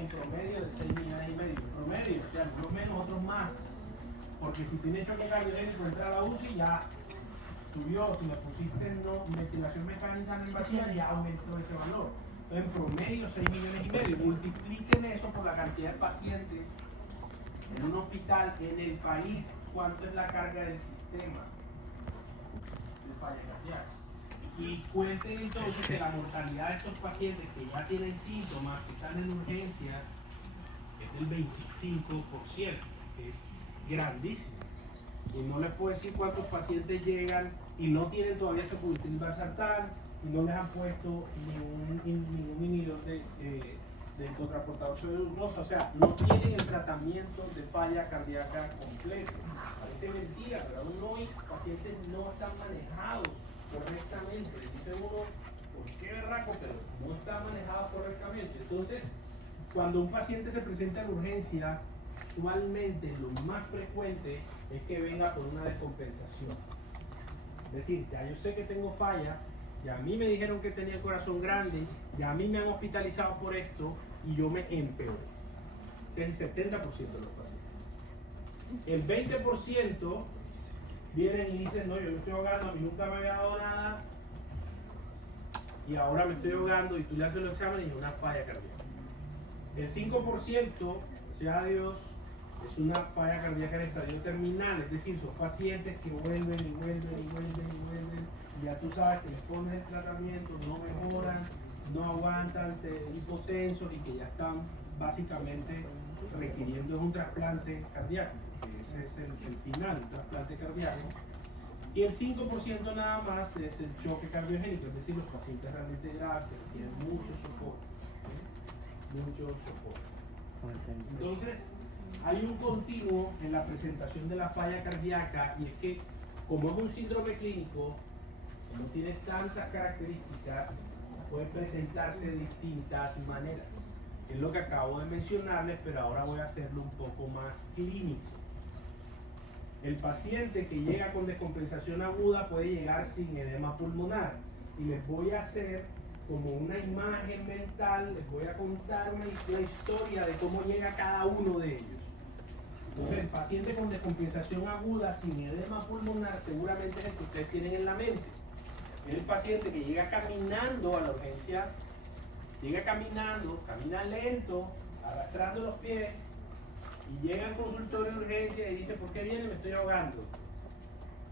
en promedio de 6 millones y medio. En promedio, ya algunos menos, otros más. Porque si tiene choque cardiogénico, entra a la UCI, ya subió. Si le pusiste ventilación mecánica no invasiva, ya aumentó ese valor. Entonces, en promedio, 6 millones y medio. Multipliquen eso por la cantidad de pacientes en un hospital en el país. ¿Cuánto es la carga del sistema de falla cardíaca? Y cuenten entonces que la mortalidad de estos pacientes que ya tienen síntomas, que están en urgencias, es del 25%, que es grandísimo. Y no les puedo decir cuántos pacientes llegan y no tienen todavía sepulcril valsartán, y no les han puesto ningún inhibidor de transportador de glucosa, o sea, no tienen el tratamiento de falla cardíaca completo. Parece mentira, pero aún hoy pacientes no están manejados correctamente. Dice uno, ¿por qué berraco? Pero no están manejados correctamente. Entonces, cuando un paciente se presenta en urgencia, usualmente lo más frecuente es que venga por una descompensación. Es decir, ya yo sé que tengo falla, ya a mí me dijeron que tenía el corazón grande, ya a mí me han hospitalizado por esto y yo me empeoré. Ese es el 70% de los pacientes. El 20% vienen y dicen, no, yo me estoy ahogando, a mí nunca me había dado nada y ahora me estoy ahogando, y tú le haces los exámenes y es una falla cardíaca. El 5%, gracias a Dios, es una falla cardíaca en estadio terminal, es decir, son pacientes que vuelven y vuelven y vuelven y vuelven, y ya tú sabes que les pones el tratamiento, no mejoran, no aguantan, se hipotensos y que ya están básicamente requiriendo un trasplante cardíaco, que ese es el final, un trasplante cardíaco. Y el 5% nada más es el choque cardiogénico, es decir, los pacientes realmente graves que tienen mucho soporte. Mucho soporte. Entonces, hay un continuo en la presentación de la falla cardíaca, y es que, como es un síndrome clínico, como tiene tantas características, puede presentarse de distintas maneras. Es lo que acabo de mencionarles, pero ahora voy a hacerlo un poco más clínico. El paciente que llega con descompensación aguda puede llegar sin edema pulmonar, y les voy a hacer como una imagen mental, les voy a contar la historia de cómo llega cada uno de ellos. Entonces, el paciente con descompensación aguda sin edema pulmonar seguramente es el que ustedes tienen en la mente. Es el paciente que llega caminando a la urgencia, llega caminando, camina lento, arrastrando los pies, y llega al consultorio de urgencia y dice, ¿por qué viene? Me estoy ahogando.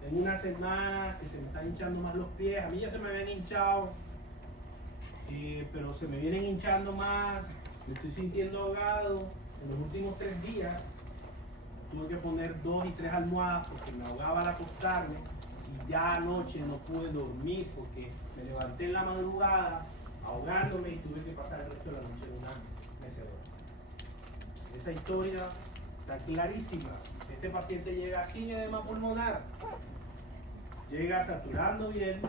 Tengo una semana que se me están hinchando más los pies, a mí ya se me habían hinchado, pero se me vienen hinchando más, me estoy sintiendo ahogado. En los últimos 3 días tuve que poner 2 y 3 almohadas porque me ahogaba al acostarme, y ya anoche no pude dormir porque me levanté en la madrugada ahogándome y tuve que pasar el resto de la noche en una mecedora. Esa historia está clarísima. Este paciente llega sin edema pulmonar, llega saturando bien,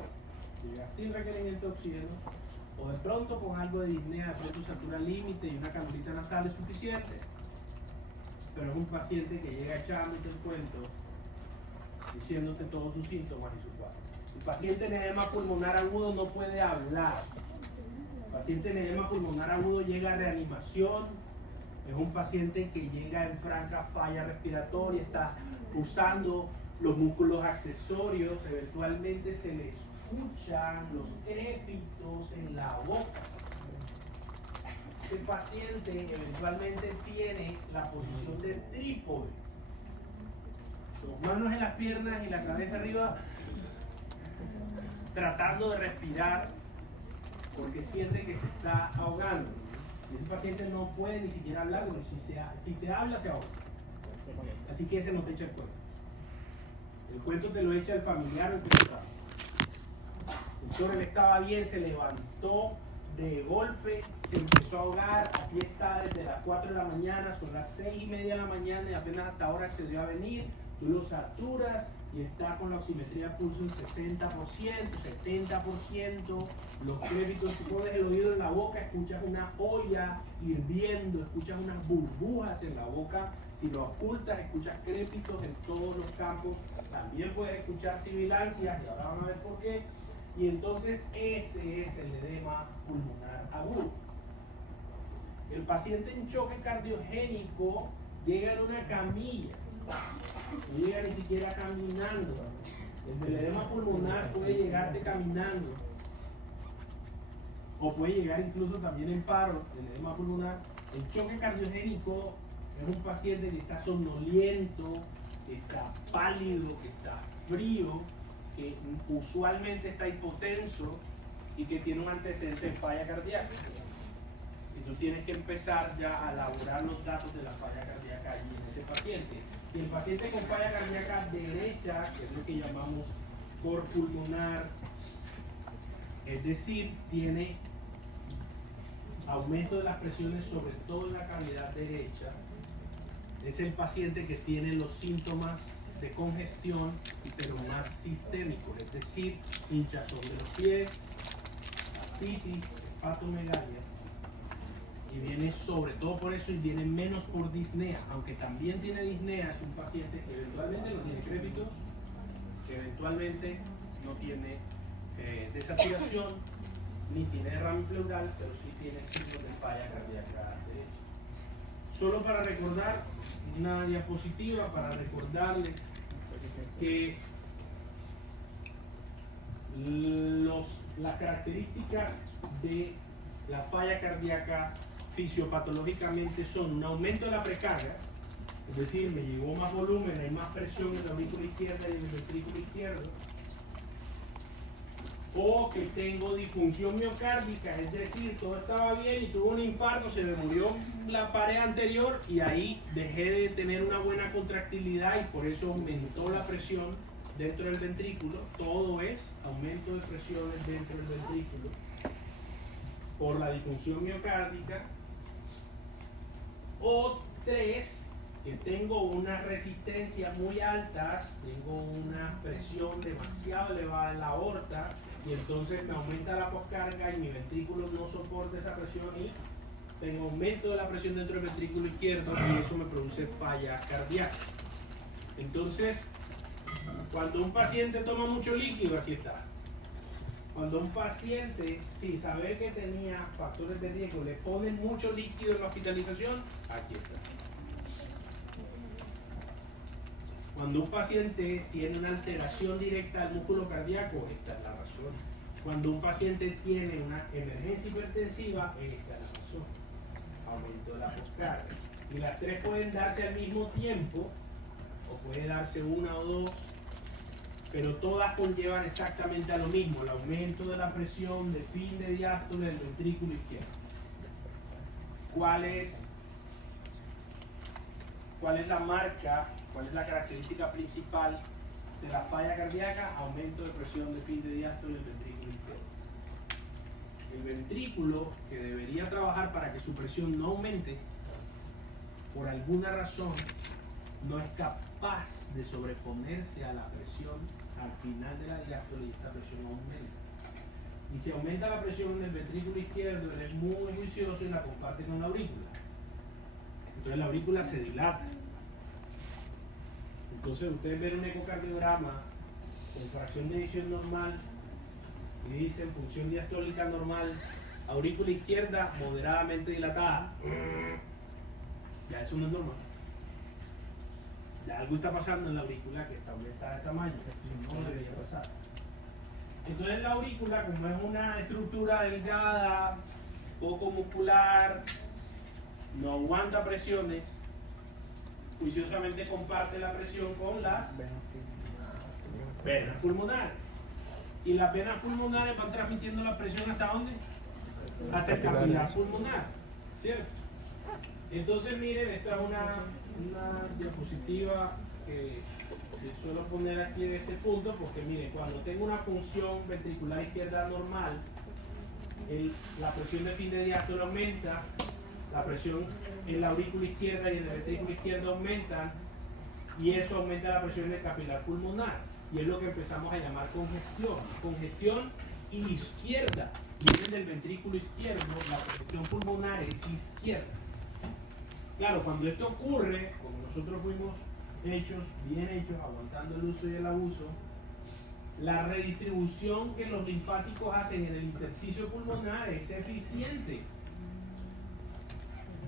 llega sin requerimiento de oxígeno, o de pronto con algo de disnea, de pronto satura al límite y una canulita nasal es suficiente. Pero es un paciente que llega echándote el cuento, diciéndote todos sus síntomas y sus cuadros. El paciente en edema pulmonar agudo no puede hablar. El paciente en edema pulmonar agudo llega a reanimación. Es un paciente que llega en franca falla respiratoria, está usando los músculos accesorios, eventualmente se le escuchan los crépitos en la boca. Este paciente eventualmente tiene la posición de trípode, las manos en las piernas y la cabeza arriba, tratando de respirar porque siente que se está ahogando. Y ese paciente no puede ni siquiera hablar, porque si te habla se ahoga. Así que ese no te echa el cuento. El cuento te lo echa el familiar o el cuidador. Entonces él estaba bien, se levantó de golpe, se empezó a ahogar, así está desde las 4 de la mañana, son las 6:30 de la mañana y apenas hasta ahora accedió a venir. Tú lo saturas y está con la oximetría de pulso en 60%, 70%, los crépitos, tú pones el oído en la boca, escuchas una olla hirviendo, escuchas unas burbujas en la boca, si lo ocultas escuchas crépitos en todos los campos, también puedes escuchar sibilancias, y ahora van a ver por qué. Y entonces ese es el edema pulmonar agudo. El paciente en choque cardiogénico llega en una camilla, no llega ni siquiera caminando. El del edema pulmonar puede llegarte caminando, o puede llegar incluso también en paro, el edema pulmonar. El choque cardiogénico es un paciente que está somnoliento, que está pálido, que está frío, que usualmente está hipotenso y que tiene un antecedente de falla cardíaca. Y tú tienes que empezar ya a elaborar los datos de la falla cardíaca allí en ese paciente. Y el paciente con falla cardíaca derecha, que es lo que llamamos cor pulmonar, es decir, tiene aumento de las presiones sobre todo en la cavidad derecha, es el paciente que tiene los síntomas de congestión, pero más sistémicos, es decir, hinchazón de los pies, ascitis, hepatomegalia, y viene sobre todo por eso y viene menos por disnea, aunque también tiene disnea. Es un paciente que eventualmente no tiene crépitos, que eventualmente no tiene desaturación, ni tiene derrame pleural, pero sí tiene signos de falla cardíaca derecha. Solo para recordar, una diapositiva para recordarles que las características de la falla cardíaca fisiopatológicamente son un aumento de la precarga, es decir, me llegó más volumen, hay más presión en la aurícula izquierda y en el ventrículo izquierdo, o que tengo disfunción miocárdica, es decir, todo estaba bien y tuve un infarto, se me murió la pared anterior y ahí dejé de tener una buena contractilidad y por eso aumentó la presión dentro del ventrículo. Todo es aumento de presiones dentro del ventrículo por la disfunción miocárdica. O tres, que tengo unas resistencias muy altas, tengo una presión demasiado elevada en la aorta y entonces me aumenta la poscarga y mi ventrículo no soporta esa presión y tengo aumento de la presión dentro del ventrículo izquierdo y eso me produce falla cardíaca. Entonces, cuando un paciente toma mucho líquido, aquí está. Cuando un paciente, sin saber que tenía factores de riesgo, le ponen mucho líquido en la hospitalización, aquí está. Cuando un paciente tiene una alteración directa del músculo cardíaco, esta es la razón. Cuando un paciente tiene una emergencia hipertensiva, esta es la razón. Aumento de la poscarga. Y las tres pueden darse al mismo tiempo, o puede darse una o dos, pero todas conllevan exactamente a lo mismo, el aumento de la presión de fin de diástole del ventrículo izquierdo. ¿Cuál es la marca, cuál es la característica principal de la falla cardíaca? Aumento de presión de fin de diástole del ventrículo izquierdo. El ventrículo, que debería trabajar para que su presión no aumente, por alguna razón no es capaz de sobreponerse a la presión al final de la diástole y esta presión aumenta. Y si aumenta la presión en el ventrículo izquierdo, él es muy juicioso y la comparte con la aurícula. Entonces la aurícula se dilata. Entonces ustedes ven un ecocardiograma con fracción de eyección normal y dicen función diastólica normal, aurícula izquierda moderadamente dilatada. Ya eso no es normal. Ya algo está pasando en la aurícula que está aumentada de tamaño, no debería pasar. Entonces la aurícula, como es una estructura delgada, poco muscular, no aguanta presiones, juiciosamente comparte la presión con las venas pulmonares. Y las venas pulmonares van transmitiendo la presión ¿hasta dónde? Hasta el capilar pulmonar, ¿cierto? Entonces miren, esta es una diapositiva que suelo poner aquí en este punto porque miren, cuando tengo una función ventricular izquierda normal, la presión de fin de diástole aumenta, la presión en la aurícula izquierda y en el ventrículo izquierdo aumentan y eso aumenta la presión del capilar pulmonar y es lo que empezamos a llamar congestión. Congestión izquierda viene del ventrículo izquierdo, la congestión pulmonar es izquierda. Claro, cuando esto ocurre, como nosotros fuimos bien hechos, aguantando el uso y el abuso, la redistribución que los linfáticos hacen en el intersticio pulmonar es eficiente.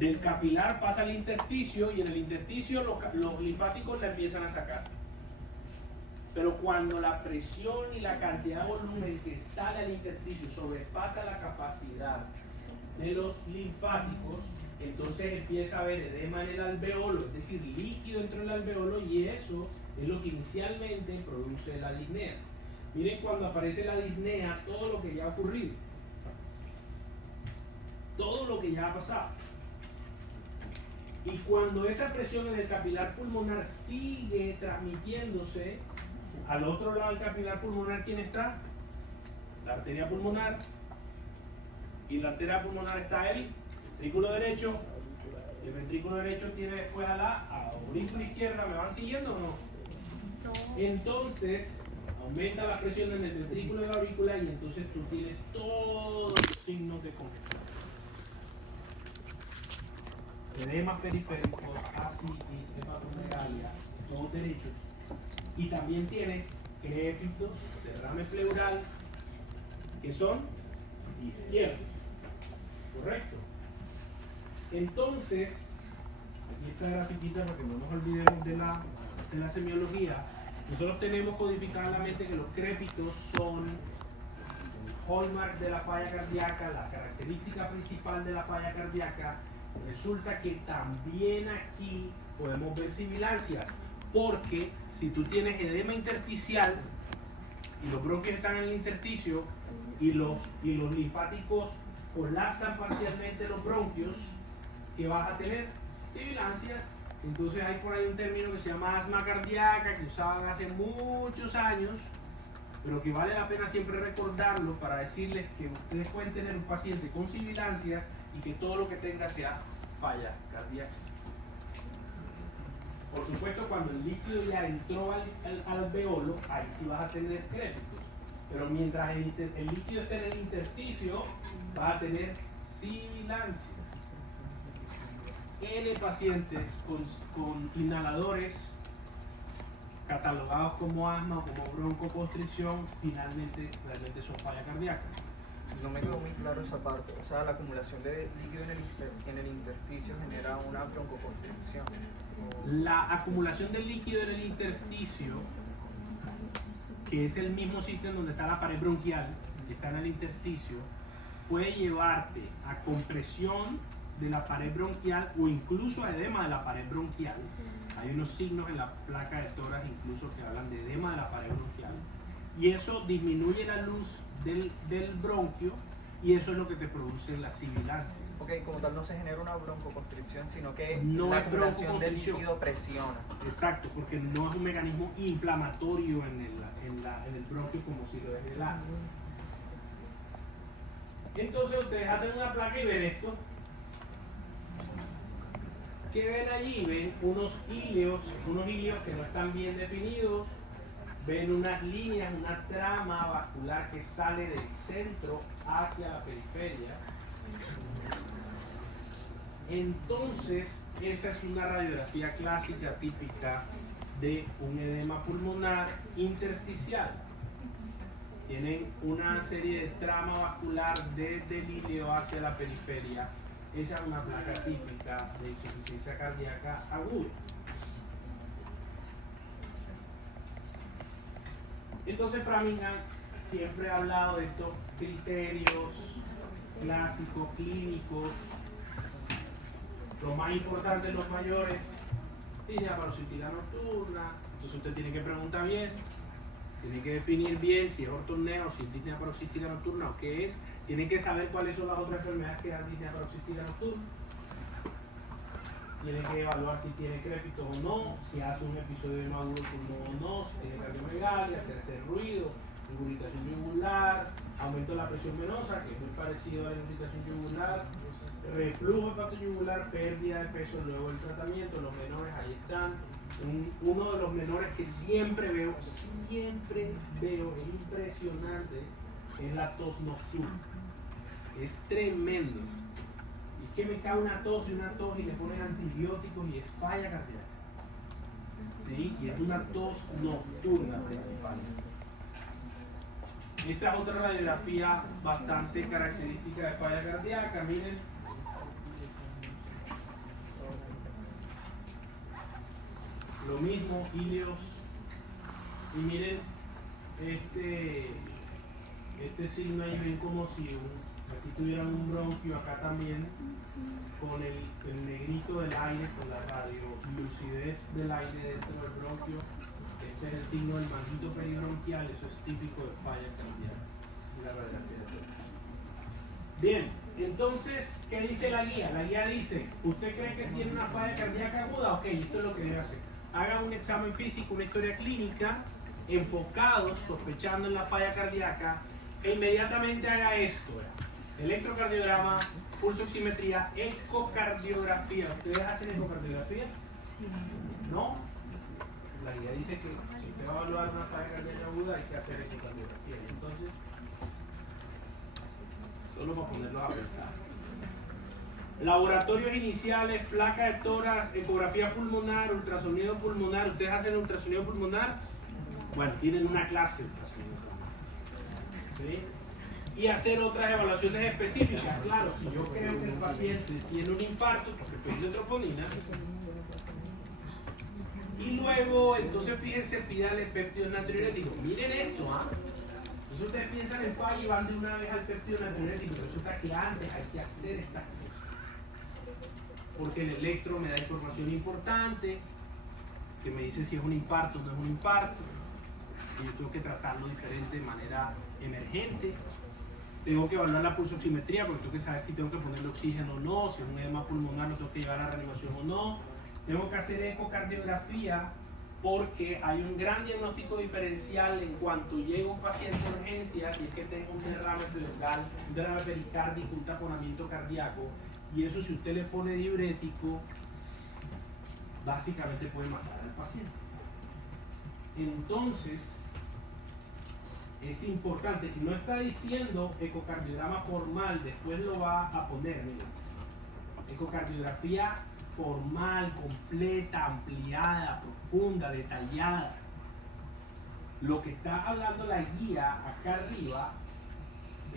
Del capilar pasa al intersticio y en el intersticio los linfáticos la empiezan a sacar. Pero cuando la presión y la cantidad de volumen que sale al intersticio sobrepasa la capacidad de los linfáticos, entonces empieza a haber edema en el alveolo, es decir, líquido dentro del alveolo, y eso es lo que inicialmente produce la disnea. Miren cuando aparece la disnea, todo lo que ya ha ocurrido, todo lo que ya ha pasado. Y cuando esa presión en el capilar pulmonar sigue transmitiéndose, al otro lado del capilar pulmonar, ¿quién está? La arteria pulmonar. Y la arteria pulmonar está el ventrículo derecho. Y el ventrículo derecho tiene después a la aurícula izquierda. ¿Me van siguiendo o no? Entonces, aumenta la presión en el ventrículo de la aurícula y entonces tú tienes todos los signos de congestión. Edemas periféricos, ascitis, hepatomegalia, todos derechos. Y también tienes crépitos, derrame pleural, que son izquierdos. ¿Correcto? Entonces, aquí esta grafiquita para que no nos olvidemos de la semiología. Nosotros tenemos codificada en la mente que los crépitos son hallmark de la falla cardíaca, la característica principal de la falla cardíaca. Resulta que también aquí podemos ver sibilancias, porque si tú tienes edema intersticial y los bronquios están en el intersticio y los linfáticos colapsan parcialmente los bronquios, ¿qué vas a tener? Sibilancias. Entonces hay por ahí un término que se llama asma cardíaca, que usaban hace muchos años, pero que vale la pena siempre recordarlo para decirles que ustedes pueden tener un paciente con sibilancias y que todo lo que tenga sea falla cardíaca. Por supuesto, cuando el líquido ya entró al alveolo, ahí sí vas a tener crépitos. Pero mientras el líquido esté en el intersticio, vas a tener sibilancias. N pacientes con inhaladores catalogados como asma o como broncoconstricción, finalmente realmente son falla cardíaca. No me quedó muy claro esa parte. O sea, la acumulación de líquido en el intersticio genera una broncoconstricción. La acumulación de líquido en el intersticio, que es el mismo sitio en donde está la pared bronquial, que está en el intersticio, puede llevarte a compresión de la pared bronquial o incluso a edema de la pared bronquial. Hay unos signos en la placa de tórax incluso que hablan de edema de la pared bronquial. Y eso disminuye la luz del bronquio y eso es lo que te produce las sibilancias. Ok, como tal no se genera una broncoconstricción, sino que no la es acumulación del líquido presiona. Exacto, porque no es un mecanismo inflamatorio en el bronquio como si lo es el asma. Entonces ustedes hacen una placa y ven esto. ¿Qué ven allí? Ven unos hilios que no están bien definidos. Ven unas líneas, una trama vascular que sale del centro hacia la periferia. Entonces, esa es una radiografía clásica típica de un edema pulmonar intersticial. Tienen una serie de trama vascular desde el ilio hacia la periferia. Esa es una placa típica de insuficiencia cardíaca aguda. Entonces Framingham siempre ha hablado de estos criterios clásicos, clínicos. Lo más importante, los mayores, disnea paroxística nocturna. Entonces usted tiene que preguntar bien, tiene que definir bien si es ortornea o si es disnea paroxística nocturna o qué es. Tiene que saber cuáles son las otras enfermedades que dan disnea paroxística nocturna. Tiene que evaluar si tiene crépitos o no, si hace un episodio de agudo o no, si tiene cardiomegalia, tercer ruido, irritación yugular, aumento de la presión venosa, que es muy parecido a la irritación yugular, reflujo hepatoyugular, pérdida de peso luego del tratamiento. Los menores ahí están. Uno de los menores que siempre veo, es impresionante, es la tos nocturna. Es tremendo. Y que me cae una tos y le ponen antibióticos y es falla cardíaca. ¿Sí? Y es una tos nocturna principalmente. Esta es otra radiografía bastante característica de falla cardíaca. Miren, mismo, ileos. Y miren, este signo ahí ven como si aquí tuvieran un bronquio, acá también, con el negrito del aire, con la radiolucidez del aire dentro del bronquio. Este es el signo del manguito peribronquial, eso es típico de falla cardíaca. La radiografía de tórax. Bien, entonces, ¿qué dice la guía? La guía dice, ¿usted cree que tiene una falla cardíaca aguda? Ok, esto es lo que debe hacer. Haga un examen físico, una historia clínica, enfocados, sospechando en la falla cardíaca, e inmediatamente haga esto: electrocardiograma, pulso oximetría, ecocardiografía. ¿Ustedes hacen ecocardiografía? Sí. ¿No? La guía dice que si usted va a evaluar una falla cardíaca aguda hay que hacer ecocardiografía. Entonces, solo para ponerlos a pensar. Laboratorios iniciales, placa de tórax, ecografía pulmonar, ultrasonido pulmonar. ¿Ustedes hacen ultrasonido pulmonar? Bueno, tienen una clase de ultrasonido pulmonar. ¿Sí? Y hacer otras evaluaciones específicas. Claro, si yo creo que el paciente tiene un infarto porque pierde troponina, y luego, entonces fíjense, pídale péptidos natriuréticos. Miren esto, ¿ah? Entonces ustedes piensan en falla y van de una vez al péptido natriurético. Resulta que antes hay que hacer estas cosas. Porque el electro me da información importante, que me dice si es un infarto o no es un infarto. Y yo tengo que tratarlo diferente, de manera emergente. Tengo que evaluar la pulsoximetría porque tengo que saber si tengo que ponerle oxígeno o no, si es un edema pulmonar lo tengo que llevar a reanimación o no. Tengo que hacer ecocardiografía porque hay un gran diagnóstico diferencial en cuanto llega un paciente a urgencias y es que tengo un derrame cerebral, un derrame pericárdico, un taponamiento cardíaco, y eso si usted le pone diurético, básicamente puede matar al paciente. Entonces, es importante, si no está diciendo ecocardiograma formal, después lo va a poner, mira, ecocardiografía formal, completa, ampliada, profunda, detallada. Lo que está hablando la guía acá arriba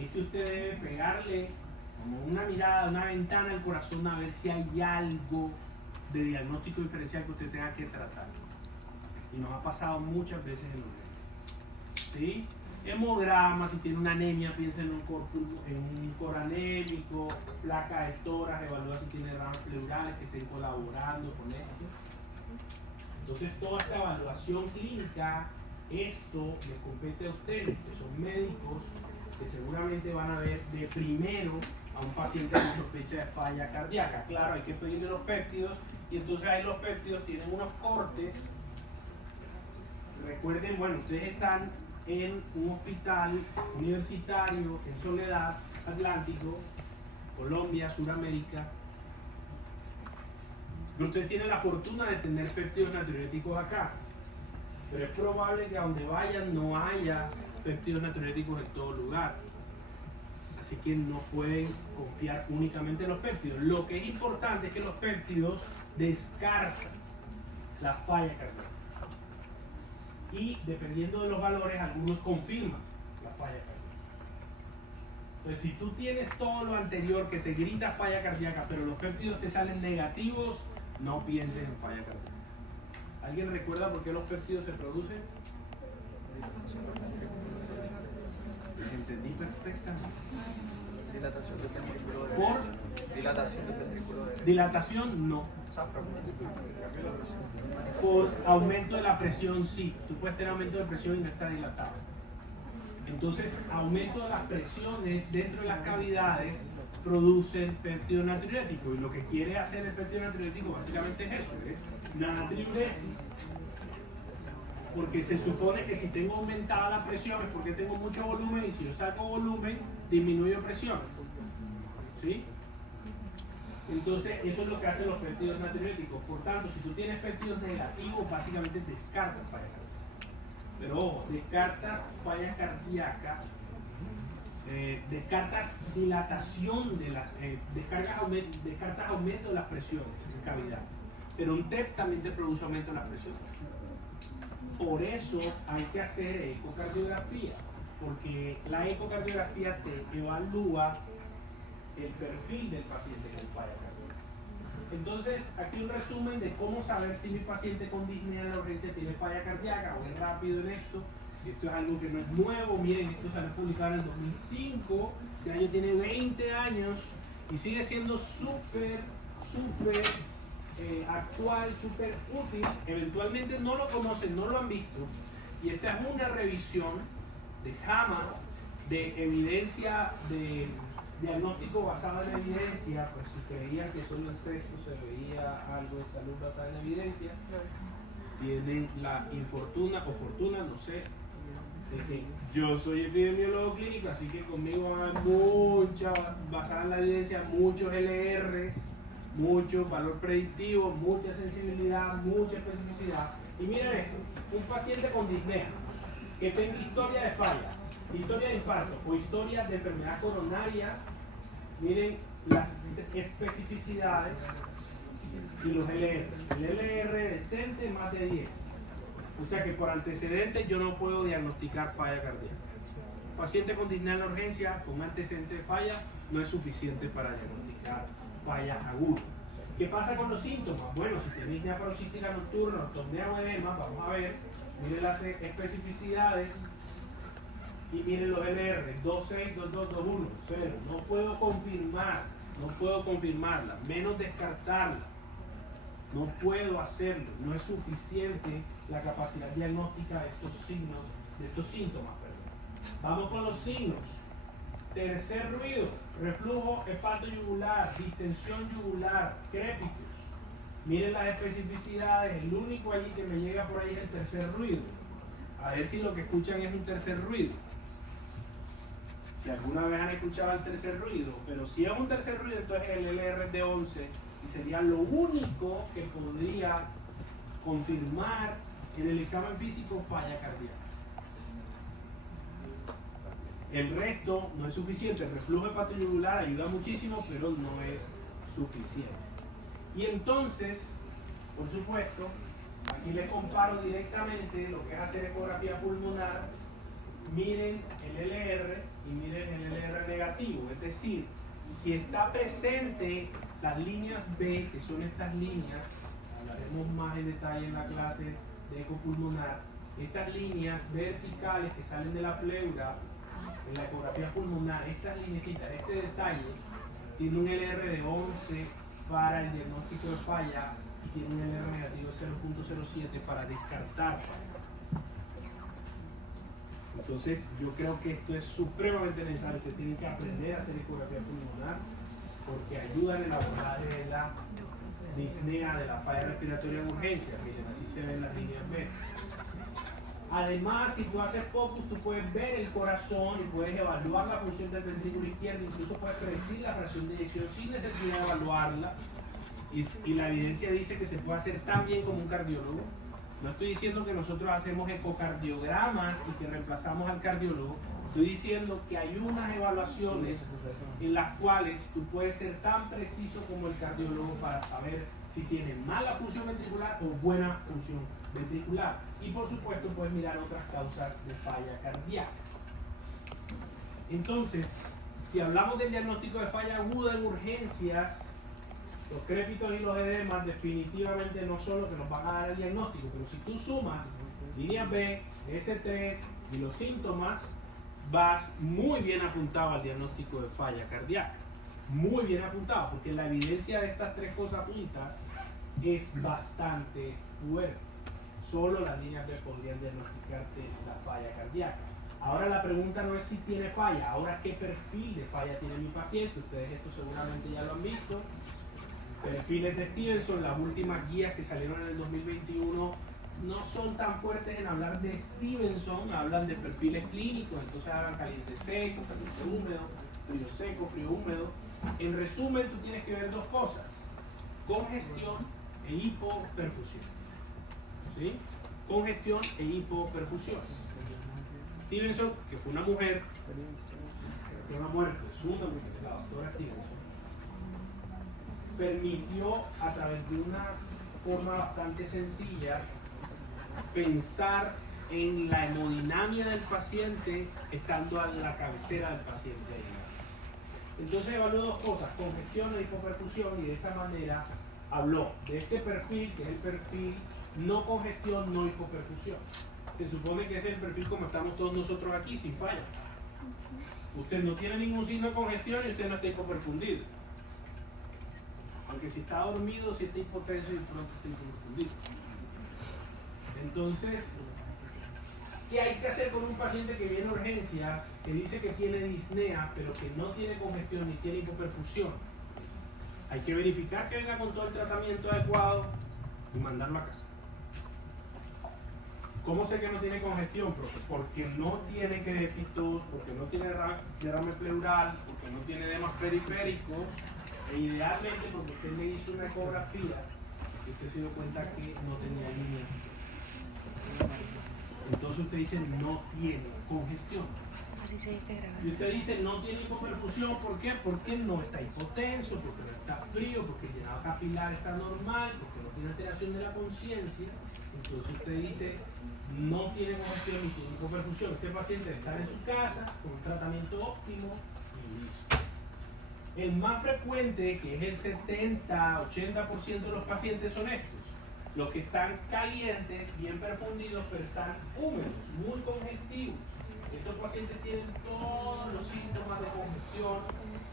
es que usted debe pegarle como una mirada, una ventana al corazón a ver si hay algo de diagnóstico diferencial que usted tenga que tratar. Y nos ha pasado muchas veces en urgencia. ¿Sí? Hemograma, si tiene una anemia, piensa en un cor anémico, placa de tórax, evalúa si tiene ramas pleurales que estén colaborando con esto. Entonces, toda esta evaluación clínica, esto les compete a ustedes, que son médicos, que seguramente van a ver de primero a un paciente con sospecha de falla cardíaca. Claro, hay que pedirle los péptidos, y entonces ahí los péptidos tienen unos cortes. Recuerden, bueno, ustedes están en un hospital universitario en Soledad, Atlántico, Colombia, Suramérica. Ustedes tienen la fortuna de tener péptidos natriuréticos acá, pero es probable que a donde vayan no haya péptidos natriuréticos en todo lugar. Así que no pueden confiar únicamente en los péptidos. Lo que es importante es que los péptidos descartan la falla cardíaca. Y dependiendo de los valores, algunos confirman la falla cardíaca. Entonces, si tú tienes todo lo anterior que te grita falla cardíaca, pero los péptidos te salen negativos, no pienses en falla cardíaca. ¿Alguien recuerda por qué los péptidos se producen? Entendí perfectamente. Dilatación del ventrículo derecho. ¿Por? Dilatación del ventrículo derecho. Dilatación, no. Por aumento de la presión, sí. Tú puedes tener aumento de presión y no está dilatado. Entonces, aumento de las presiones dentro de las cavidades producen péptido natriurético. Y lo que quiere hacer el péptido natriurético básicamente es eso, es la natriuresis. Porque se supone que si tengo aumentada la presión es porque tengo mucho volumen, y si yo saco volumen, disminuyo presión. ¿Sí? Entonces, eso es lo que hacen los péptidos natriuréticos. Por tanto, si tú tienes péptidos negativos, básicamente descartas falla cardíaca. Pero ojo, descartas falla cardíaca, descartas dilatación de las, descartas aumento de las presiones en cavidad. Pero un TEP también te produce aumento de las presiones. Por eso hay que hacer ecocardiografía, porque la ecocardiografía te evalúa el perfil del paciente con falla cardíaca. Entonces, aquí un resumen de cómo saber si mi paciente con disnea en la urgencia tiene falla cardíaca. Voy rápido en esto. Esto es algo que no es nuevo. Miren, esto salió publicado en el 2005. Este año tiene 20 años y sigue siendo súper actual, súper útil. Eventualmente no lo conocen, no lo han visto. Y esta es una revisión de JAMA de evidencia de diagnóstico basado en evidencia. Pues si creían que solo en sexto se veía algo de salud basada en evidencia, tienen la infortuna o fortuna, no sé, de que yo soy epidemiólogo clínico, así que conmigo hay mucha, basada en la evidencia, muchos LRs, mucho valor predictivo, mucha sensibilidad, mucha especificidad. Y miren esto, un paciente con disnea que tenga historia de falla, historia de infarto o historia de enfermedad coronaria, miren las especificidades y los LR. El LR decente más de 10. O sea que por antecedentes yo no puedo diagnosticar falla cardíaca. Paciente con disnea en la urgencia con antecedente de falla no es suficiente para diagnosticar falla aguda. ¿Qué pasa con los síntomas? Bueno, si tienes disnea paroxística nocturna, ortopnea o edema, vamos a ver, miren las especificidades y miren los LR, 26, 22, 21, 0. No puedo confirmarla, menos descartarla. No puedo hacerlo, no es suficiente la capacidad diagnóstica de estos signos, de estos síntomas, perdón. Vamos con los signos. Tercer ruido, reflujo hepatoyugular, distensión yugular, crépitus. Miren las especificidades, el único allí que me llega por ahí es el tercer ruido. A ver si lo que escuchan es un tercer ruido. Si alguna vez han escuchado el tercer ruido, pero si es un tercer ruido, entonces el LR es de 11 y sería lo único que podría confirmar en el examen físico falla cardíaca. El resto no es suficiente. El reflujo hepatoyugular ayuda muchísimo, pero no es suficiente. Y entonces, por supuesto, aquí les comparo directamente lo que es hacer ecografía pulmonar. Miren el LR y miren el LR negativo. Es decir, si está presente las líneas B, que son estas líneas, hablaremos más en detalle en la clase de ecopulmonar, estas líneas verticales que salen de la pleura en la ecografía pulmonar, estas linecitas, este detalle, tiene un LR de 11 para el diagnóstico de falla y tiene un LR negativo de 0.07 para descartar falla. Entonces, yo creo que esto es supremamente necesario. Se tiene que aprender a hacer ecografía pulmonar porque ayuda en el abordaje de la disnea, de la falla respiratoria en urgencia. Miren, así se ven las líneas B. Además, si tú haces POCUS, tú puedes ver el corazón y puedes evaluar la función del ventrículo izquierdo, incluso puedes predecir la fracción de eyección sin necesidad de evaluarla. Y la evidencia dice que se puede hacer tan bien como un cardiólogo. No estoy diciendo que nosotros hacemos ecocardiogramas y que reemplazamos al cardiólogo. Estoy diciendo que hay unas evaluaciones en las cuales tú puedes ser tan preciso como el cardiólogo para saber si tiene mala función ventricular o buena función ventricular. Y por supuesto puedes mirar otras causas de falla cardíaca. Entonces, si hablamos del diagnóstico de falla aguda en urgencias, los crépitos y los edemas definitivamente no son lo que nos van a dar el diagnóstico, pero si tú sumas línea B, S3 y los síntomas, vas muy bien apuntado al diagnóstico de falla cardíaca. Muy bien apuntado, porque la evidencia de estas tres cosas juntas es bastante fuerte. Solo las líneas B podrían diagnosticarte la falla cardíaca. Ahora la pregunta no es si tiene falla, ahora qué perfil de falla tiene mi paciente. Ustedes esto seguramente ya lo han visto. Perfiles de Stevenson, las últimas guías que salieron en el 2021 no son tan fuertes en hablar de Stevenson, hablan de perfiles clínicos, entonces hablan caliente seco, caliente húmedo, frío seco, frío húmedo. En resumen, tú tienes que ver dos cosas: congestión e hipoperfusión. ¿Sí? Congestión e hipoperfusión. Stevenson, que fue una mujer, que una muerte, es una mujer, la doctora Stevenson, permitió a través de una forma bastante sencilla pensar en la hemodinamia del paciente estando a la cabecera del paciente ahí. Entonces evaluó dos cosas, congestión e hipoperfusión, y de esa manera habló de este perfil, que es el perfil no congestión, no hipoperfusión. Se supone que ese es el perfil como estamos todos nosotros aquí, sin falla. Usted no tiene ningún signo de congestión y usted no está hipoperfundido. Aunque si está dormido, si está hipotenso y pronto está hipoperfundido. Entonces, ¿qué hay que hacer con un paciente que viene a urgencias, que dice que tiene disnea, pero que no tiene congestión ni tiene hipoperfusión? Hay que verificar que venga con todo el tratamiento adecuado y mandarlo a casa. ¿Cómo sé que no tiene congestión, profe? Porque no tiene crépitos, porque no tiene derrame pleural, porque no tiene edemas periféricos, e idealmente porque usted le hizo una ecografía y usted se dio cuenta que no tenía línea. Entonces usted dice no tiene congestión. Y usted dice no tiene hipoperfusión, ¿por qué? Porque no está hipotenso, porque no está frío, porque el llenado capilar está normal, porque no tiene alteración de la conciencia. Entonces usted dice no tiene congestión ni tiene hipoperfusión. Este paciente debe estar en su casa con un tratamiento óptimo y listo. El más frecuente, que es el 70-80% de los pacientes, son estos. Los que están calientes, bien perfundidos, pero están húmedos, muy congestivos. Estos pacientes tienen todos los síntomas de congestión,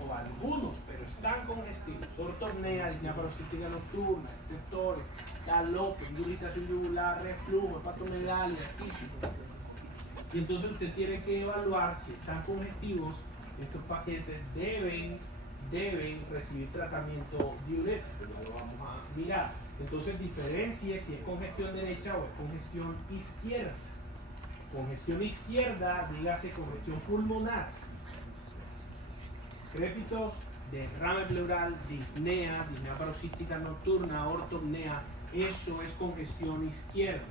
o algunos, pero están congestivos. Ortopnea, disnea paroxística nocturna, estentores, la lope, irritación yugular, reflujo, hepatomegalia, cítico. Y entonces usted tiene que evaluar si están congestivos. Estos pacientes deben recibir tratamiento diurético, ya lo vamos a mirar. Entonces diferencie si es congestión derecha o es congestión izquierda. Congestión izquierda, dígase congestión pulmonar, crépitos, derrame pleural, disnea paroxística nocturna, ortopnea, eso es congestión izquierda.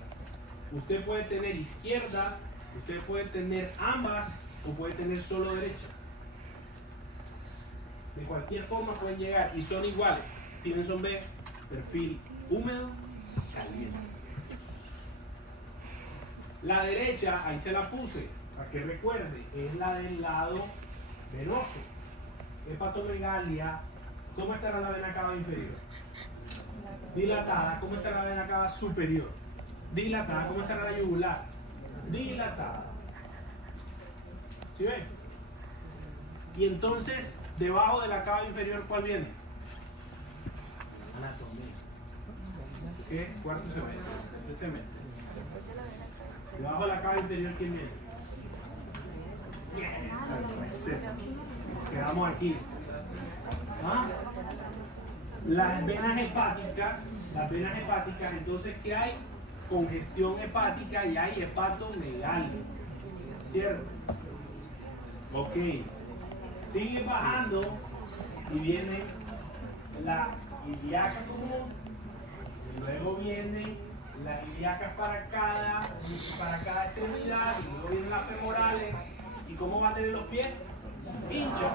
Usted puede tener izquierda, usted puede tener ambas o puede tener solo derecha. De cualquier forma pueden llegar y son iguales. Stevenson B, perfil húmedo, caliente. La derecha, ahí se la puse, para que recuerde, es la del lado venoso. Hepatomegalia, ¿cómo estará la vena cava inferior? Dilatada, ¿cómo estará la vena cava superior? Dilatada, ¿cómo estará la yugular? Dilatada. ¿Sí ven? Y entonces, debajo de la cava inferior, ¿cuál viene? Anatomía. ¿Qué? Cuarto semestre. Debajo de la cava inferior, ¿quién viene? Quedamos aquí. ¿Ah? Las venas hepáticas, entonces, ¿qué hay? Congestión hepática y hay hepatomegalia. ¿Cierto? Ok. Sigue bajando y viene la ilíaca común, y luego viene las ilíacas para cada extremidad, y luego vienen las femorales. ¿Y cómo va a tener los pies? Hinchos.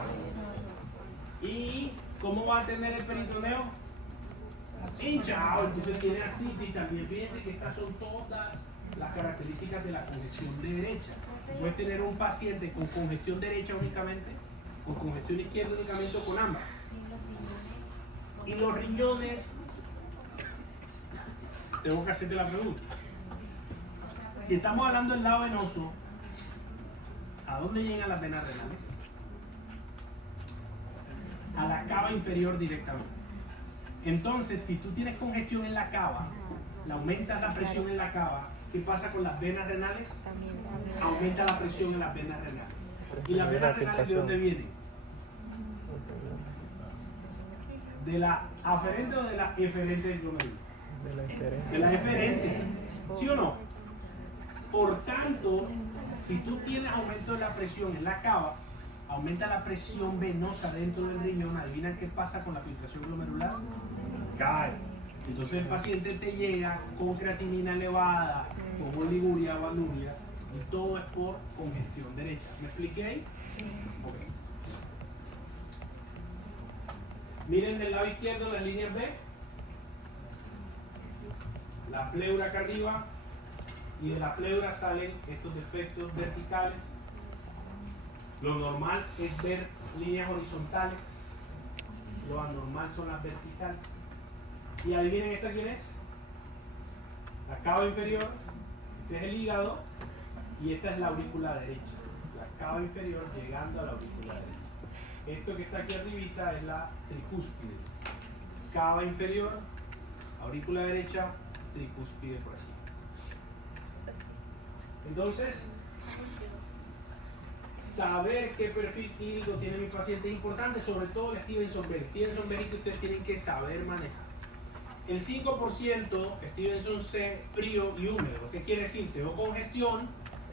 ¿Y cómo va a tener el peritoneo? Hinchado. Entonces tiene ascitis también. Fíjense que estas son todas las características de la congestión derecha. Puedes tener un paciente con congestión derecha únicamente, con congestión izquierda únicamente o con ambas. Y los riñones, tengo que hacerte la pregunta. Si estamos hablando del lado venoso, ¿a dónde llegan las venas renales? A la cava inferior directamente. Entonces, si tú tienes congestión en la cava, le aumentas la presión en la cava, ¿qué pasa con las venas renales? Aumenta la presión en las venas renales. ¿Y las venas renales de dónde vienen? ¿De la aferente o de la eferente del glomérulo? De la eferente. ¿Sí o no? Por tanto, si tú tienes aumento de la presión en la cava, aumenta la presión venosa dentro del riñón. ¿Adivina qué pasa con la filtración glomerular? Cae. Entonces el paciente te llega con creatinina elevada, con oliguria o anuria, y todo es por congestión derecha. ¿Me expliqué ahí? Okay. Miren del lado izquierdo las líneas B, la pleura acá arriba, y de la pleura salen estos defectos verticales. Lo normal es ver líneas horizontales, lo anormal son las verticales. Y adivinen esta quién es. La cava inferior, este es el hígado y esta es la aurícula derecha. La cava inferior llegando a la aurícula derecha. Esto que está aquí arribita es la tricúspide. Cava inferior, aurícula derecha, tricúspide por aquí. Entonces, saber qué perfil clínico tiene mi paciente es importante, sobre todo el Stevenson Berry. Stevenson Berry que ustedes tienen que saber manejar. El 5% Stevenson C, frío y húmedo. ¿Qué quiere decir? Tengo congestión,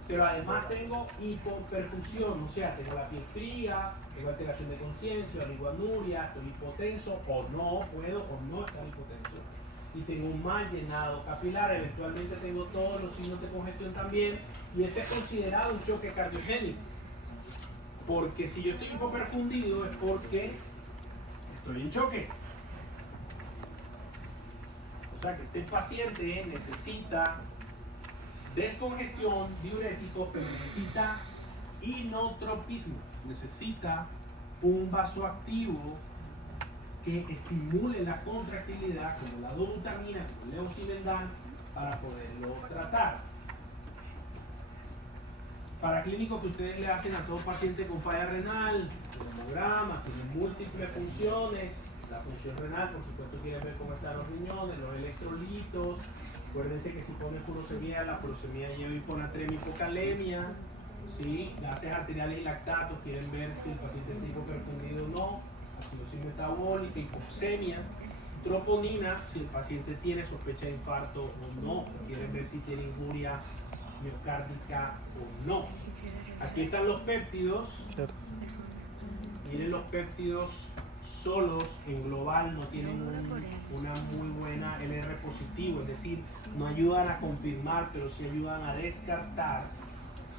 pero además tengo hipoperfusión, o sea, tengo la piel fría, tengo alteración de conciencia, oligoanuria, estoy hipotenso, o no puedo, o no estar hipotenso. Y tengo un mal llenado capilar, eventualmente tengo todos los signos de congestión también, y este es considerado un choque cardiogénico. Porque si yo estoy hipoperfundido es porque estoy en choque. O sea que este paciente necesita descongestión, diuréticos, pero necesita inotropismo, necesita un vasoactivo que estimule la contractilidad, como la dobutamina, como el leucimendan, para poderlo tratar. Para clínico que ustedes le hacen a todo paciente con falla renal, hemograma, tiene múltiples funciones. La función renal, por supuesto, tiene que ver cómo están los riñones, los electrolitos. Acuérdense que si ponen furosemia, la furosemia lleva hiponatremia, hipocalemia, ¿sí? Gases arteriales y lactatos, quieren ver si el paciente está hipoperfundido o no, acidosis metabólica, hipoxemia, troponina, si el paciente tiene sospecha de infarto o no, quieren ver si tiene injuria miocárdica o no. Aquí están los péptidos. Miren, los péptidos solos en global no tienen una muy buena LR positivo, es decir, no ayudan a confirmar, pero sí ayudan a descartar,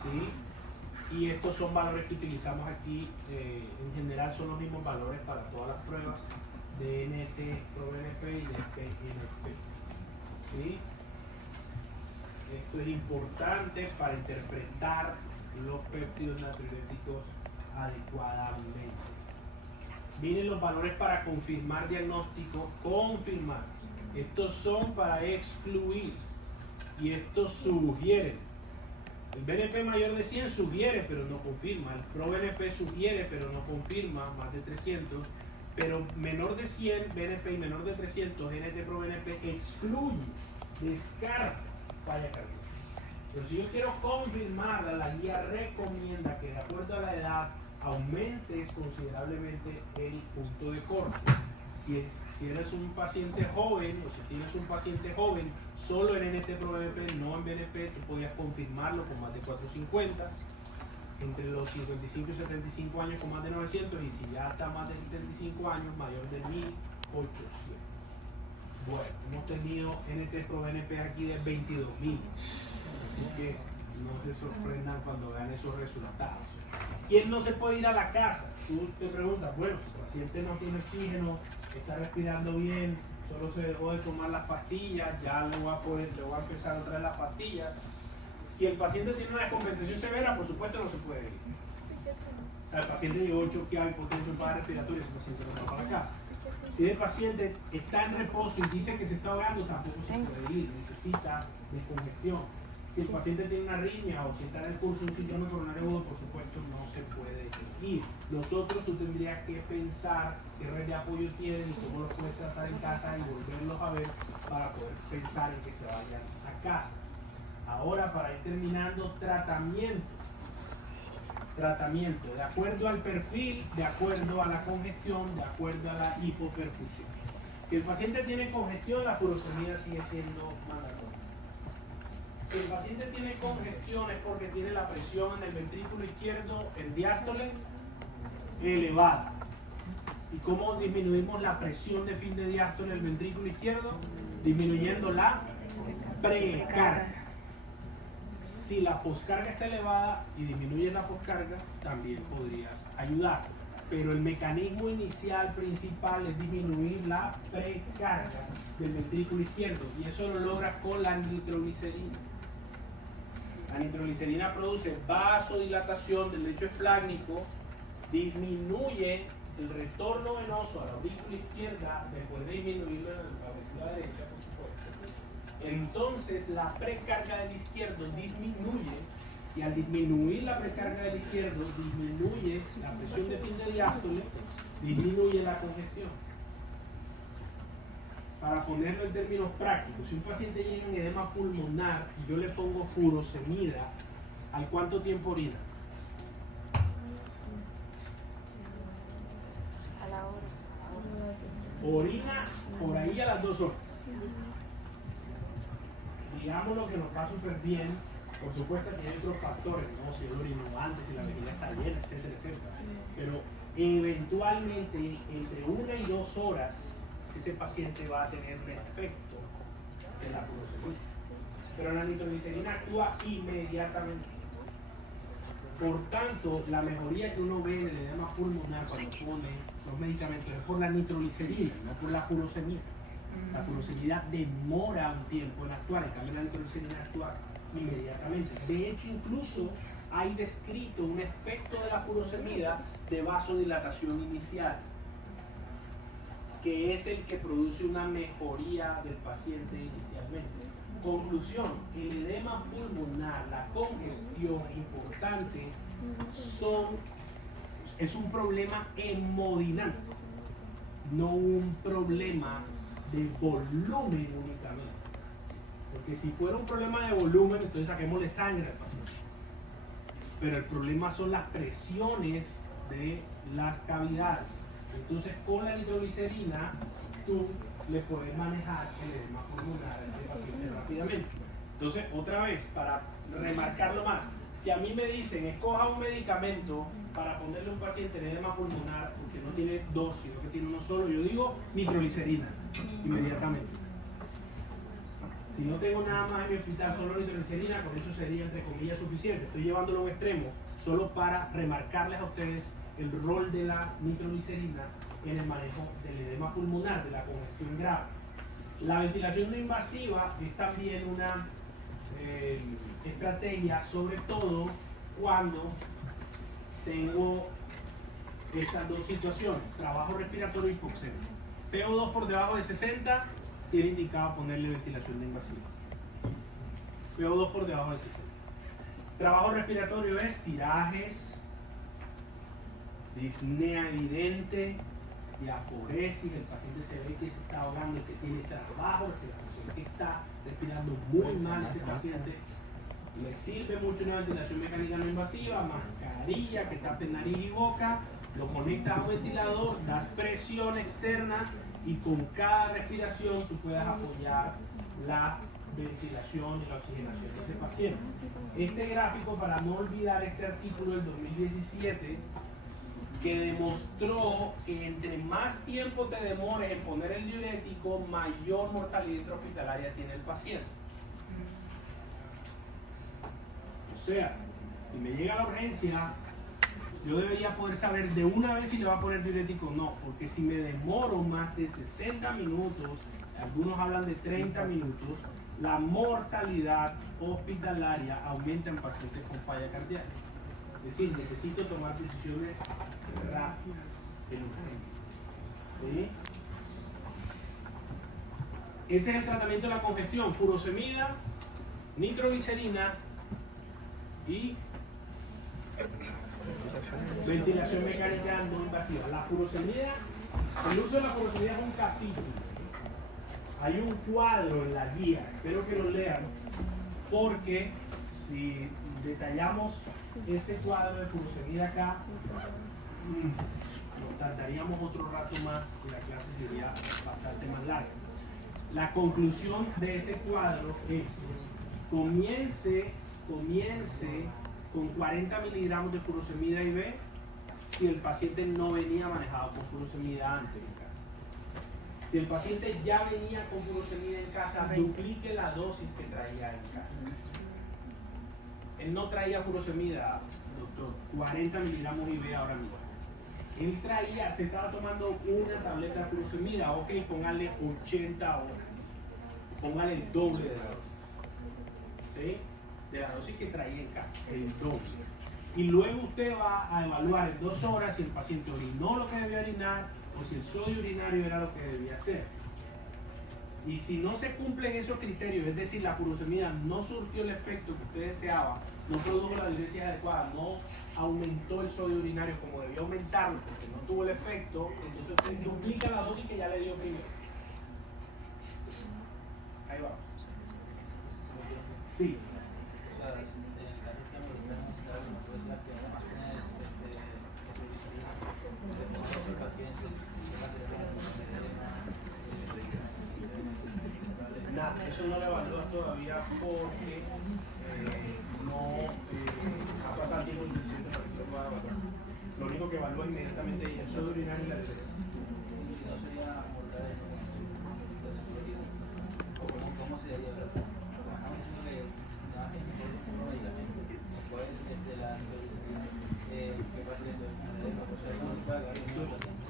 ¿sí? Y estos son valores que utilizamos aquí, en general son los mismos valores para todas las pruebas de NT-proBNP y de PNP, ¿sí? Esto es importante para interpretar los péptidos natriuréticos adecuadamente. Miren los valores para confirmar diagnóstico, confirmar. Estos son para excluir y estos sugieren. El BNP mayor de 100 sugiere pero no confirma. El ProBNP sugiere pero no confirma, más de 300. Pero menor de 100 BNP y menor de 300 NT-proBNP excluye, descarta falla cardíaca. Pero si yo quiero confirmarla, la guía recomienda que de acuerdo a la edad aumentes considerablemente el punto de corte. Si eres un paciente joven o si tienes un paciente joven solo en NT-proBNP, no en BNP, tú podías confirmarlo con más de 450. Entre los 55 y 75 años con más de 900, y si ya está más de 75 años, mayor de 1800. Bueno, hemos tenido NT-proBNP aquí de 22.000, así que no se sorprendan cuando vean esos resultados. ¿Quién no se puede ir a la casa? Tú te preguntas, bueno, si el paciente no tiene oxígeno, está respirando bien, solo se dejó de tomar las pastillas, ya le voy a empezar a traer las pastillas. Si el paciente tiene una descompensación severa, por supuesto no se puede ir. El paciente llegó choqueado, hipotenso, en parada respiratoria, ese paciente no va para la casa. Si el paciente está en reposo y dice que se está ahogando, tampoco se puede ir, necesita descongestión. Si el paciente tiene una arritmia o si está en el curso de un síndrome coronario agudo, por supuesto no se puede ir. Nosotros tú tendrías que pensar qué red de apoyo tienen y cómo los puedes tratar en casa y volverlos a ver para poder pensar en que se vayan a casa. Ahora, para ir terminando, tratamiento, de acuerdo al perfil, de acuerdo a la congestión, de acuerdo a la hipoperfusión. Si el paciente tiene congestión, la furosemida sigue siendo mandatoria. Si el paciente tiene congestión es porque tiene la presión en el ventrículo izquierdo, en diástole, elevada. ¿Y cómo disminuimos la presión de fin de diástole en el ventrículo izquierdo? Disminuyendo la precarga. Si la poscarga está elevada y disminuyes la poscarga, también podrías ayudar. Pero el mecanismo inicial principal es disminuir la precarga del ventrículo izquierdo, y eso lo logras con la nitroglicerina. La nitroglicerina produce vasodilatación del lecho esplácnico, disminuye el retorno venoso a la aurícula izquierda después de disminuirlo en la aurícula entonces la precarga del izquierdo disminuye, y al disminuir la precarga del izquierdo, disminuye la presión de fin de diástole, disminuye la congestión. Para ponerlo en términos prácticos, si un paciente llega en edema pulmonar y yo le pongo furosemida, ¿al cuánto tiempo orina? A la hora. Orina por ahí a las 2 horas. Digámoslo que nos va súper bien. Por supuesto que hay otros factores, ¿no? Si el orino antes, si la vejiga está llena, etcétera, etcétera. Pero eventualmente entre 1 y 2 horas ese paciente va a tener un efecto de la furosemida. Pero la nitroglicerina actúa inmediatamente. Por tanto, la mejoría que uno ve en el edema pulmonar cuando pone los medicamentos es por la nitroglicerina, no por la furosemida. La furosemida demora un tiempo en actuar, en cambio la nitroglicerina actúa inmediatamente. De hecho, incluso hay descrito un efecto de la furosemida de vasodilatación inicial, que es el que produce una mejoría del paciente inicialmente. Conclusión, el edema pulmonar, la congestión importante, es un problema hemodinámico, no un problema de volumen únicamente. Porque si fuera un problema de volumen, entonces saquémosle sangre al paciente. Pero el problema son las presiones de las cavidades. Entonces con la nitroglicerina tú le puedes manejar el edema pulmonar a este paciente rápidamente. Entonces, otra vez, para remarcarlo más, si a mí me dicen escoja un medicamento para ponerle a un paciente en edema pulmonar porque no tiene dos, sino que tiene uno solo, yo digo nitroglicerina inmediatamente. Si no tengo nada más en mi hospital, solo nitroglicerina, con eso sería entre comillas suficiente. Estoy llevándolo a un extremo solo para remarcarles a ustedes el rol de la nitroglicerina en el manejo del edema pulmonar, de la congestión grave. La ventilación no invasiva es también una estrategia, sobre todo cuando tengo estas dos situaciones, trabajo respiratorio y hipoxemia. PO2 por debajo de 60, tiene indicado ponerle ventilación no invasiva. PO2 por debajo de 60. Trabajo respiratorio es tirajes, disnea evidente, diaforesis, el paciente se ve que se está ahogando, que tiene trabajo, que está respirando muy mal ese paciente. Le sirve mucho una ventilación mecánica no invasiva, mascarilla que tape nariz y boca, lo conectas a un ventilador, das presión externa y con cada respiración tú puedas apoyar la ventilación y la oxigenación de ese paciente. Este gráfico, para no olvidar este artículo del 2017, que demostró que entre más tiempo te demores en poner el diurético, mayor mortalidad intrahospitalaria tiene el paciente. O sea, si me llega a la urgencia, yo debería poder saber de una vez si le va a poner diurético o no, porque si me demoro más de 60 minutos, algunos hablan de 30 minutos, la mortalidad hospitalaria aumenta en pacientes con falla cardíaca. Es decir, necesito tomar decisiones rápidas en urgencia. ¿Sí? Ese es el tratamiento de la congestión: furosemida, nitroglicerina y ventilación mecánica no invasiva. La furosemida, el uso de la furosemida es un capítulo. Hay un cuadro en la guía, espero que lo lean, porque si detallamos ese cuadro de furosemida acá, nos tardaríamos otro rato más y la clase sería bastante más larga. La conclusión de ese cuadro es: comience con 40 miligramos de furosemida IV si el paciente no venía manejado con furosemida antes en casa. Si el paciente ya venía con furosemida en casa, duplique la dosis que traía en casa. Él no traía furosemida, doctor, 40 miligramos IV ahora mismo. Él traía, se estaba tomando una tableta de furosemida, ok, póngale 80 horas. Póngale el doble de la dosis. ¿Sí? De la dosis que traía en casa, el doble. Y luego usted va a evaluar en 2 horas si el paciente orinó lo que debía orinar o si el sodio urinario era lo que debía hacer. Y si no se cumplen esos criterios, es decir, la furosemida no surtió el efecto que usted deseaba, no produjo la diuresis adecuada, no aumentó el sodio urinario como debió aumentarlo porque no tuvo el efecto, entonces usted duplica la dosis que ya le dio primero. Ahí va. Sí. Nada, eso no lo evalúas todavía porque no ha pasado tiempo suficiente para que lo pueda evaluar. Lo único que evalúa inmediatamente es el sodio urinario y la diuresis. ¿Cómo se haría?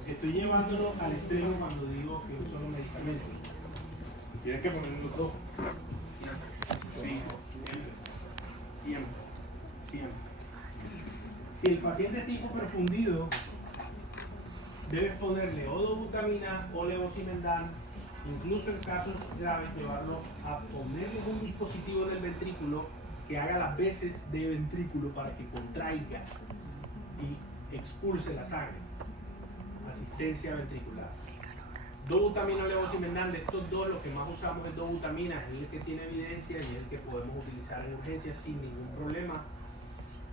Estoy llevándolo al extremo cuando digo que uso los medicamentos. Tienes que ponerlo los dos. Sí, siempre. Si el paciente es tipo perfundido, debes ponerle o dobutamina o levosimendan, incluso en casos graves llevarlo a ponerle un dispositivo en el ventrículo que haga las veces de ventrículo para que contraiga y expulse la sangre. Asistencia ventricular. Dobutamina o levosimendan, de estos dos, lo que más usamos es dobutamina, es el que tiene evidencia y es el que podemos utilizar en urgencias sin ningún problema.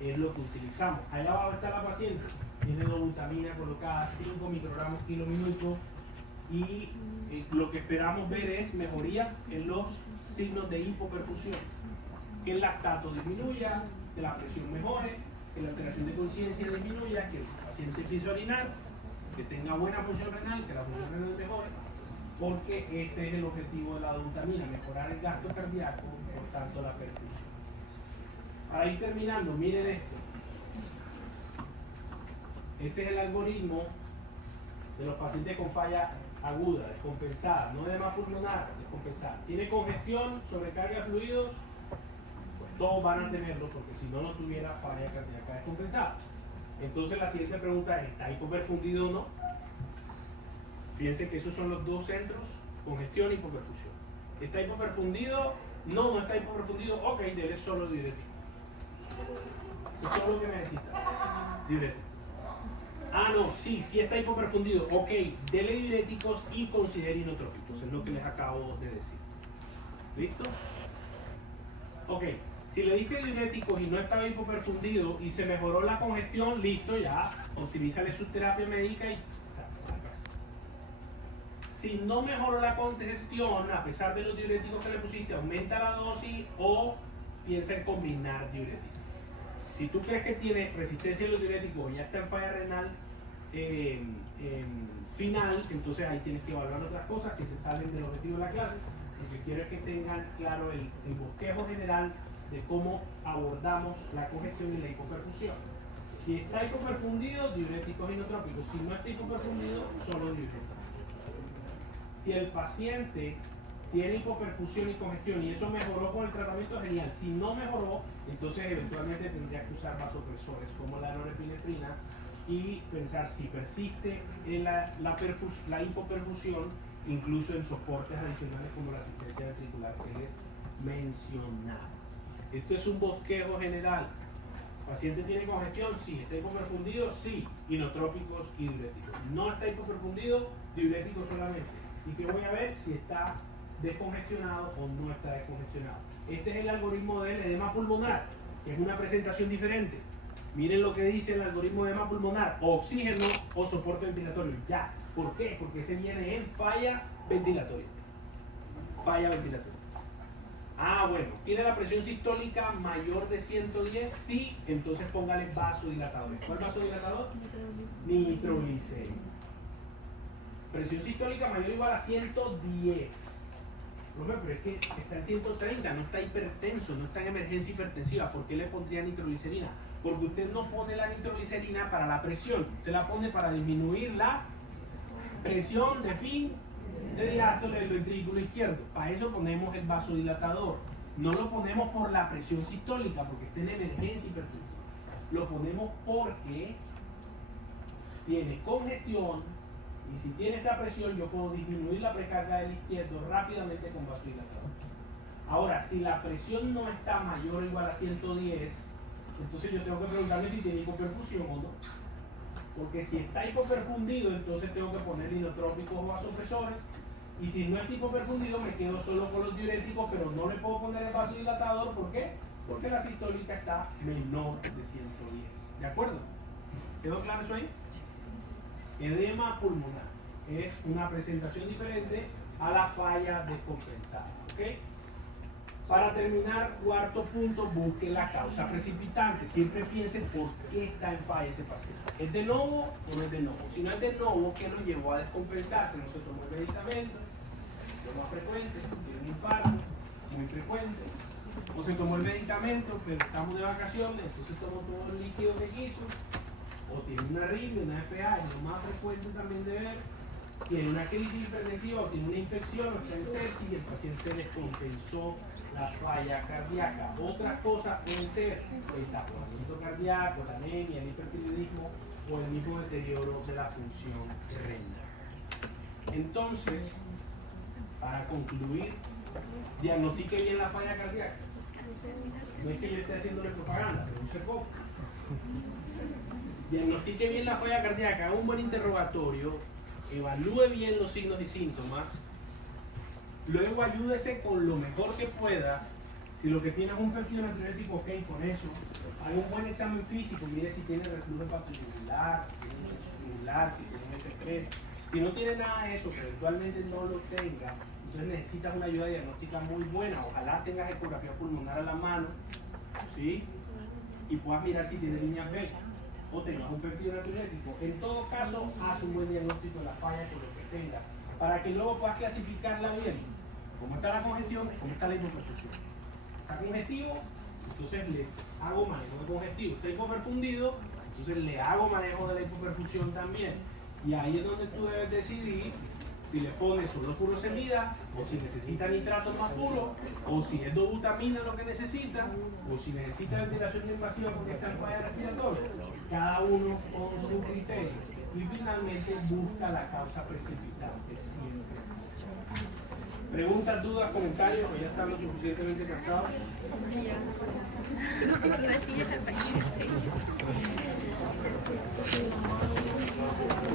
Es lo que utilizamos. Ahí abajo está la paciente, tiene dobutamina colocada 5 microgramos kilo minuto y lo que esperamos ver es mejoría en los signos de hipoperfusión, que el lactato disminuya, que la presión mejore, que la alteración de conciencia disminuya, que el paciente empiece a orinar, que tenga buena función renal, que la función renal mejore, porque este es el objetivo de la dobutamina, mejorar el gasto cardíaco, por tanto la perfusión. Para ir terminando, miren esto. Este es el algoritmo de los pacientes con falla aguda, descompensada, no edema pulmonar, descompensada. Tiene congestión, sobrecarga de fluidos, pues todos van a tenerlo, porque si no, no tuviera falla cardíaca descompensada. Entonces la siguiente pregunta es, ¿está hipoperfundido o no? Fíjense que esos son los dos centros, congestión y hipoperfusión. ¿Está hipoperfundido? No, no está hipoperfundido. Ok, dele solo diurético. Eso es lo que necesita. Diurético. Ah, no, sí está hipoperfundido. Ok, dele diuréticos y considere inotrópicos. Es lo que les acabo de decir. ¿Listo? Ok. Si le diste diuréticos y no estaba hipoperfundido y se mejoró la congestión, listo, ya, utilízale su terapia médica y si no mejoró la congestión, a pesar de los diuréticos que le pusiste, aumenta la dosis o piensa en combinar diuréticos. Si tú crees que tiene resistencia a los diuréticos y ya está en falla renal final, entonces ahí tienes que evaluar otras cosas que se salen del objetivo de la clase. Lo que quiero es que tengan claro el bosquejo general de cómo abordamos la congestión y la hipoperfusión. Si está hipoperfundido, diuréticos inotrópicos. Si no está hipoperfundido, solo diuréticos. Si el paciente tiene hipoperfusión y congestión y eso mejoró con el tratamiento, genial. Si no mejoró, entonces eventualmente tendría que usar vasopresores como la norepinefrina y pensar si persiste en la hipoperfusión, incluso en soportes adicionales como la asistencia ventricular que les mencionaba. Esto es un bosquejo general. ¿El paciente tiene congestión? Sí. ¿Está hipoperfundido? Sí. Inotrópicos y diuréticos. ¿No está hipoperfundido? Diuréticos solamente. ¿Y qué voy a ver? Si está descongestionado o no está descongestionado. Este es el algoritmo del edema pulmonar, que es una presentación diferente. Miren lo que dice el algoritmo de edema pulmonar: oxígeno o soporte ventilatorio. Ya. ¿Por qué? Porque ese viene en falla ventilatoria. Falla ventilatoria. Ah, bueno, ¿tiene la presión sistólica mayor de 110? Sí, entonces póngale vasodilatadores. ¿Cuál vasodilatador? Nitroglicérida. Presión sistólica mayor o igual a 110. Profe, pero es que está en 130, no está hipertenso, no está en emergencia hipertensiva. ¿Por qué le pondría nitroglicerina? Porque usted no pone la nitroglicerina para la presión, usted la pone para disminuir la presión de fin de diástole del ventrículo izquierdo. Para eso ponemos el vasodilatador. No lo ponemos por la presión sistólica, porque está en emergencia hipertensiva. Lo ponemos porque tiene congestión, Y si tiene esta presión, yo puedo disminuir la precarga del izquierdo rápidamente con vasodilatador. Ahora, si la presión no está mayor o igual a 110, entonces yo tengo que preguntarme si tiene hipoperfusión o no. Porque si está hipoperfundido, entonces tengo que poner inotrópicos o vasopresores. Y si no está hipoperfundido, me quedo solo con los diuréticos, pero no le puedo poner el vasodilatador. ¿Por qué? Porque la sistólica está menor de 110. ¿De acuerdo? ¿Quedó claro eso ahí? Edema pulmonar es una presentación diferente a la falla descompensada. ¿Ok? Para terminar, cuarto punto, busque la causa precipitante. Siempre piense por qué está en falla ese paciente. ¿Es de novo o no es de novo? Si no es de novo, ¿qué lo llevó a descompensarse? No se tomó el medicamento, lo más frecuente, tiene un infarto, muy frecuente. O se tomó el medicamento, pero estamos de vacaciones, entonces tomó todo el líquido que quiso. O tiene una arritmia, una FA, es lo más frecuente también de ver. Tiene una crisis hipertensiva, o tiene una infección, o está en sepsis y el paciente descompensó la falla cardíaca. Otras cosas pueden ser el taponamiento cardíaco, la anemia, el hipertiroidismo o el mismo deterioro de la función renal. Entonces, para concluir, diagnostique bien la falla cardíaca. No es que yo esté haciéndole propaganda, pero use poco. Diagnostique bien la falla cardíaca, haga un buen interrogatorio, evalúe bien los signos y síntomas. Luego ayúdese con lo mejor que pueda. Si lo que tiene es un péptido natriurético, ok, con eso. Haga un buen examen físico, mire si tiene reflujo hepatocelular, si tiene celular, si tiene MS3. Si no tiene nada de eso, pero eventualmente no lo tenga, entonces necesitas una ayuda diagnóstica muy buena. Ojalá tengas ecografía pulmonar a la mano, ¿sí? Y puedas mirar si tiene líneas B o tengas un péptido natriurético. En todo caso, haz un buen diagnóstico de la falla con lo que tengas, para que luego puedas clasificarla bien. ¿Cómo está la congestión? ¿Cómo está la hipoperfusión? ¿Está congestivo? Entonces le hago manejo de congestivo. ¿Está hipoperfundido? Entonces le hago manejo de la hipoperfusión también. Y ahí es donde tú debes decidir si le pones solo furosemida, o si necesita nitrato más puro, o si es dobutamina lo que necesita, o si necesita ventilación invasiva porque está en falla respiratoria. Cada uno con su criterio. Y finalmente busca la causa precipitante siempre. ¿Preguntas, dudas, comentarios? ¿O ya están lo suficientemente cansados?